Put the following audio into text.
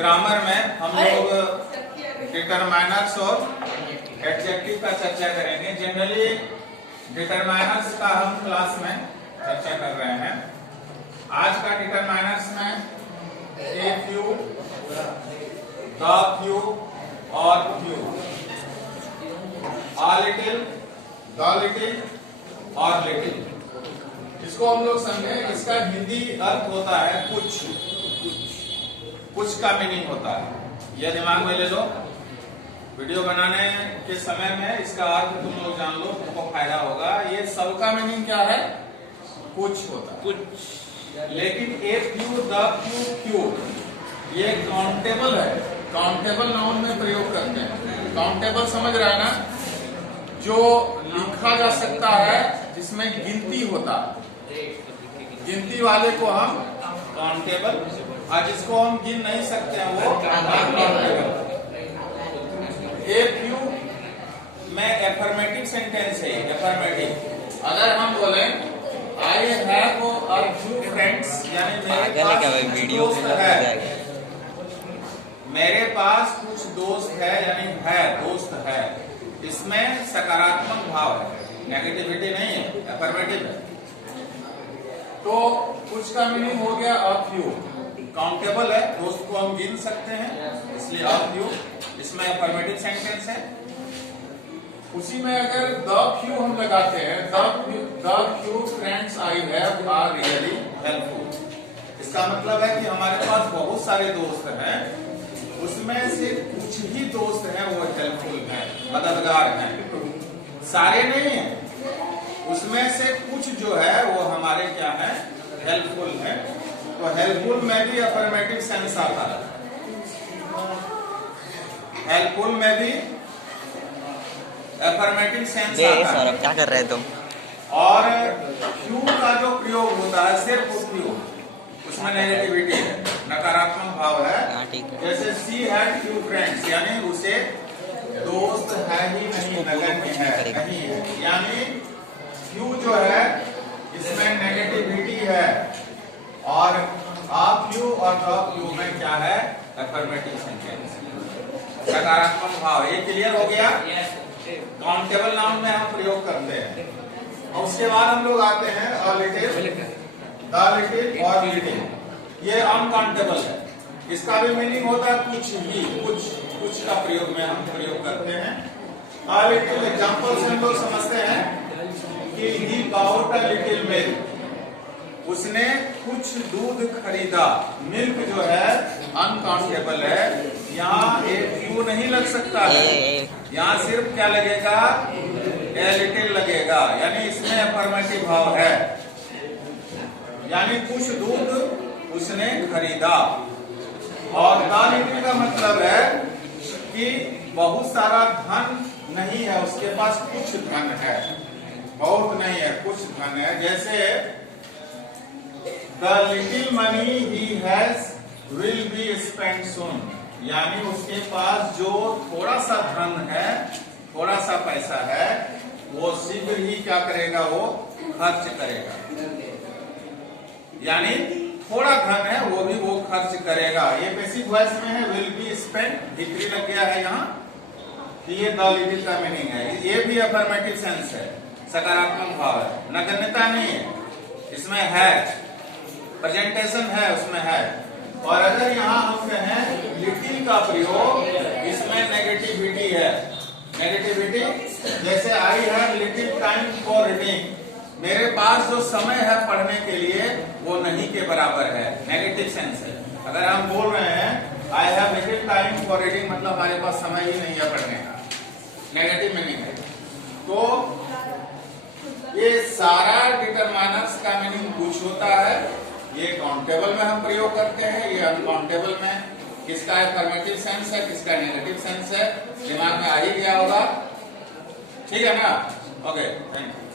Grammar में हम लोग डिटरमाइनर्स और एडजेक्टिव का चर्चा करेंगे। जनरली डिटरमाइनर्स का हम क्लास में चर्चा कर रहे हैं। आज का डिटरमाइनर्स में ए क्यू, द क्यू और Q, uh little, the little और लिटिल, इसको हम लोग समझे। इसका हिंदी अर्थ होता है कुछ, कुछ का मीनिंग होता है। यह दिमाग में ले लो, वीडियो बनाने के समय में इसका अर्थ तुम लोग जान लो, तुमको फायदा होगा। ये सब का मीनिंग क्या है? कुछ होता है, कुछ। लेकिन ए क्यू, द क्यू, क्यू ये काउंटेबल है, काउंटेबल नाउन में प्रयोग करते हैं। काउंटेबल समझ रहा है ना? जो लिखा जा सकता है, जिसमें गिनती होता है, गिनती वाले को हम काउंटेबल, और जिसको हम गिन नहीं सकते हैं वो अनकाउंटेबल। ए क्यू में एफर्मेटिव सेंटेंस है, एफर्मेटिव। अगर हम बोले I have a few friends, यानी मेरे पास वीडियो दोस्त है, मेरे पास कुछ दोस्त है, यानी है, दोस्त है। इसमें सकारात्मक भाव है, नेगेटिविटी नहीं है, एफर्मेटिव है। तो कुछ का मीनिंग हो गया अ फ्यू, काउंटेबल है, दोस्त को हम गिन सकते हैं, इसलिए अ फ्यू। इसमें अफर्मेटिव सेंटेंस है। उसी में अगर द फ्यू हम लगाते हैं, the few friends I have are really helpful. इसका मतलब है कि हमारे पास बहुत सारे दोस्त हैं, उसमें से कुछ ही दोस्त हैं वो हेल्पफुल हैं, मददगार हैं, सारे नहीं हैं। उसमें से कुछ जो है वो हमारे क्या है? हेल्पफुल है। तो हेल्पफुल में भी अफर्मेटिव सेंस आता है, हेल्पफुल में भी अफर्मेटिव सेंस आता है। क्या कर रहे तुम? और क्यू का जो प्रयोग होता है सिर्फ क्यू, उसमें नेगेटिविटी है, नकारात्मक भाव है। जैसे सी हैड फ्यू फ्रेंड्स, यानी उसे दोस्त है ही नहीं, नगण्य है, नहीं है। यानी क्यू जो है इसमें नेगेटिविटी है, और आप क्यू और द क्यू में क्या है? अफर्मेटिव सेंटेंस, सकारात्मक भाव। ये क्लियर हो गया? काउंटेबल नाउन में हम प्रयोग करते हैं। और उसके बाद हम लोग आते हैं अ लिटिल, द लिटिल और लिटिल। ये अनकाउंटेबल है, इसका भी मीनिंग होता है कुछ ही, कुछ का प्रयोग में हम प्रयोग करते हैं। अ लिटिल एग्जाम्पल से हम लोग समझते हैं कि ही बाउट अ लिटिल मिल्क, उसने कुछ दूध खरीदा। मिल्क जो है अनकाउंटेबल है, यहाँ एक क्यू नहीं लग सकता है, यहाँ सिर्फ क्या लगेगा? ए लिटिल लगेगा, यानी इसमें अफर्मेटिव भाव है, यानी कुछ दूध उसने खरीदा। और द लिटिल का मतलब है कि बहुत सारा धन नहीं है उसके पास, कुछ धन है, बहुत नहीं है, कुछ धन है। जैसे The little money he has will be spent soon, यानी उसके पास जो थोड़ा सा धन है, थोड़ा सा पैसा है, वो शीघ्र ही क्या करेगा? वो खर्च करेगा। यानी थोड़ा धन है वो भी वो खर्च करेगा। ये बेसिक वॉइस में है, विल बी स्पेंट, डिग्री लग गया है यहाँ। ये द लिटिल का मीनिंग है। ये भी अफर्मेटिव सेंस है, सकारात्मक भाव है, नगण्यता नहीं है, इसमें है, प्रेजेंटेशन है, उसमें है। और अगर यहाँ हम कहें लिटिल का प्रयोग, इसमें नेगेटिविटी है, नेगेटिविटी। जैसे I have little time for reading, मेरे पास जो समय है पढ़ने के लिए वो नहीं के बराबर है, नेगेटिव सेंस है। अगर हम बोल रहे हैं I have little time for reading, मतलब हमारे पास समय ही नहीं है पढ़ने का, नेगेटिव मीनिंग है। तो ये सारा डिटरमाइनर्स का मीनिंग कुछ होता है। ये काउंटेबल में हम प्रयोग करते हैं, ये अनकाउंटेबल में। किसका अफर्मेटिव सेंस है, किसका नेगेटिव सेंस है, दिमाग में आ ही गया होगा। ठीक है ना? Okay, thank you.